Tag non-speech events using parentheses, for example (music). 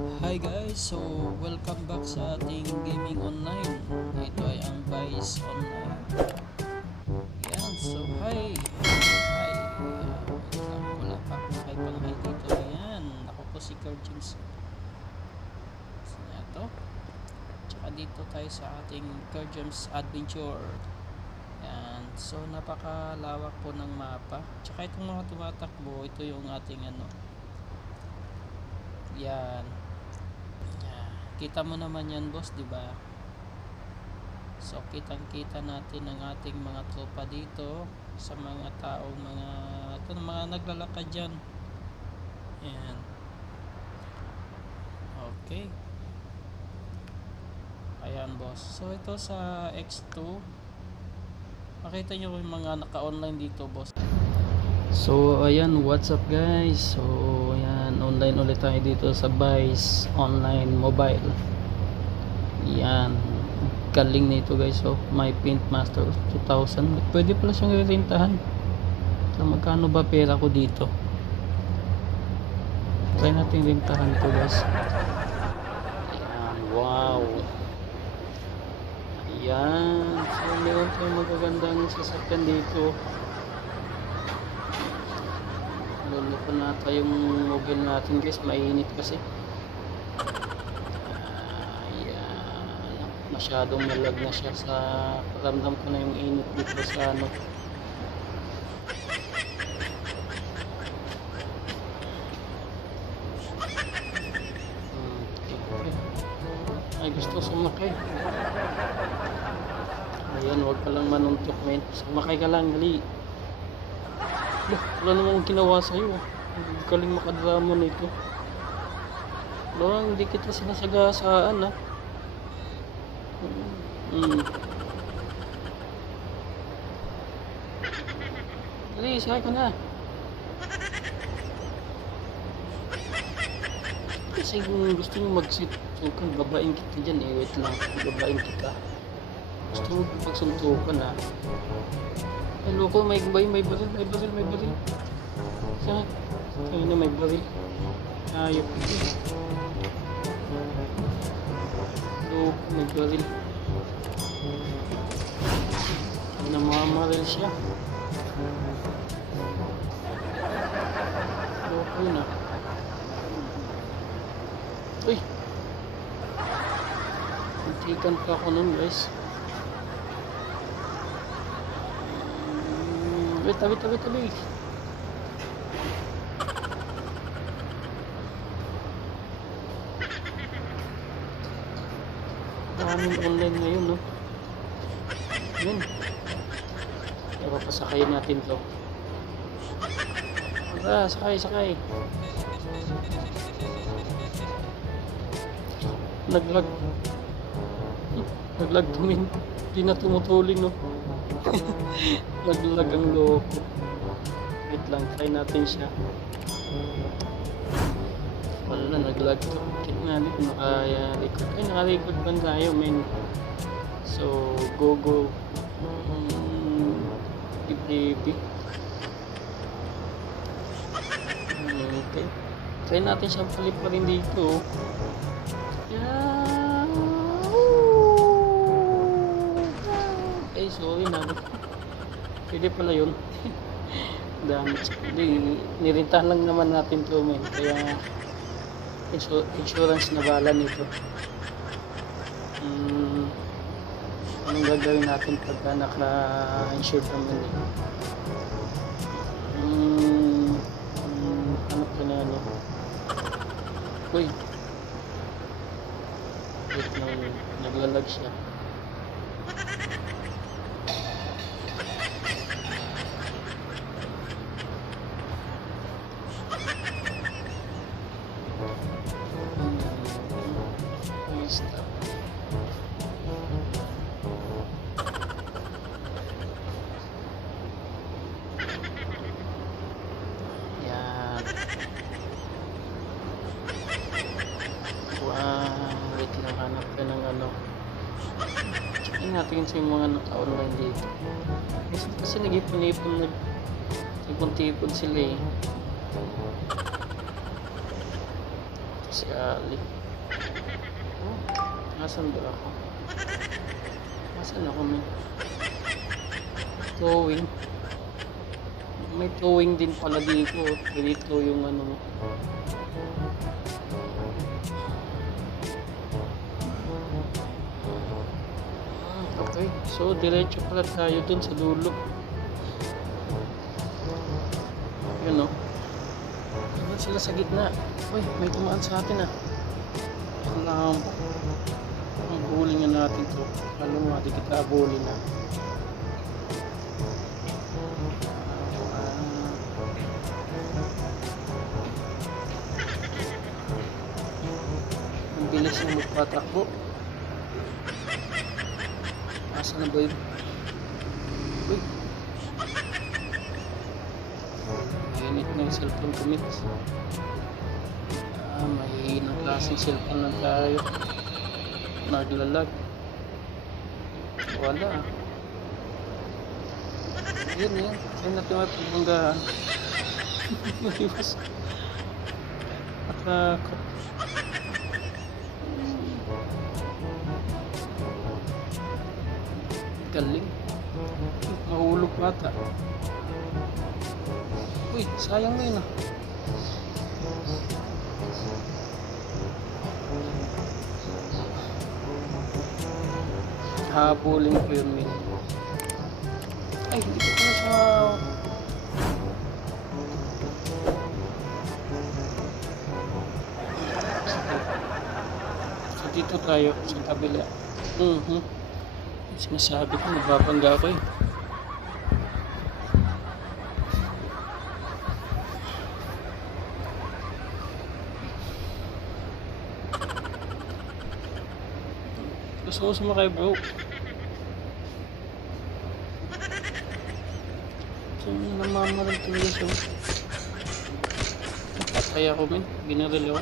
Hi guys, so welcome back sa ating gaming online. Ito ay ang Vice Online. Yan, so hi. Hi. Uh, wala pa. Hi pang hi dito. Yan, ako po si Carl James. So, ito. Tsaka dito tayo sa ating Carl James Adventure. Yan, so napakalawak po ng mapa. Tsaka itong mga tumatakbo, ito yung ating ano, yan. Kita mo naman yan, boss, 'di ba? So, kitang-kita natin ang ating mga tropa dito sa mga taong mga ito mga naglalakad diyan. Yan. Okay. Ayan, boss. So, ito sa X2. Makita nyo yung mga naka-online dito, boss. So, ayan, what's up guys? So, ayan, online ulit tayo dito sa Vice Online Mobile. Yan. Galing nito guys. So, my Paint Master 2000. Pwede pala siyang rentahan. So, magkano ba pera ko dito? Try natin rentahan to guys. Ayan, wow. Ayan. So, meron tayong magagandang sasakyan dito. Lalo pa nata yung mobile natin guys. Mainit kasi. Ayan. Masyadong malag na siya sa paramdam ko na yung init dito sa ano. Okay. ay gusto sumakay. Ayan wag ka lang manuntok men. Sumakay ka lang dali. Wala namang ginawa sa'yo. Ang Galing makadrama nito. Wala, hindi kita sinasagasaan ah. Hmm. Dali, sakay ka na. Kasi kung gusto nyo mag-sit, sukan, babain kita dyan eh. Wait lang, babain kita. Gusto mo pagsuntukan ah. Ay, loko, may bay, may baril, may baril, may baril. Saan? Ay na, may baril. Ayop. Loko, may baril. Namamaril siya. Loko na. Uy! Antikan pa ako nun, guys. Tabi, tabi, tabi, tabi. Daming online ngayon, no? Yun. Pero pasakayin natin to. Tara, sakay, sakay. Naglag. Naglag tumin. Di na tumutuling, no? (laughs) Naglag ang loko. Wait lang, try natin siya. Wala na, naglag. Tingnan natin kung naka-record. Ay, naka-record ba tayo, men? So, go, go. Mm, baby. Okay. Try natin siyang paliparin dito. Yeah. Ay, sorry na. Pwede pala yun. (laughs) Dami. Hindi, nirintahan lang naman natin to, men. Kaya, insu- insurance na bala nito. Hmm, anong gagawin natin pagka naka-insured naman eh? Hmm, hmm, ano pa na ano? Uy! Wait lang, naglalag siya. Natin sa mga naka-online dito. Kasi, kasi nag-ipon-ipon, nag tipon-tipon sila eh. Si Ali. Oh, nasan ba ako? Nasaan ako, man? Towing. May towing din pala dito. Dito yung ano. Okay, so diretso pala tayo dun sa dulo. Yun o. Diba sila sa gitna? Uy, may tumaan sa atin ah. Alam po. Ang huli nga natin to. Alam mo, di kita huli na. Ang bilis na magpatakbo. Asa na ba yun? Uy. Na yung cellphone ko, Mitch. Ah, mahihinang klaseng cellphone lang tayo. Naglalag. Wala. Yun yan. Kaya natin mapagmanggahan. (laughs) Maliwas. Nakakot. Galing. Mahulog bata. Uy, sayang na yun ah. Habulin ko yun, Min. Ay, hindi ko pala siya dito tayo sa kabila. Mhm. Sinasabi ko, nababangga ko eh. Gusto ko sumakay bro. So, namamarang tuloy siya. Patay ako min. Binaril ako.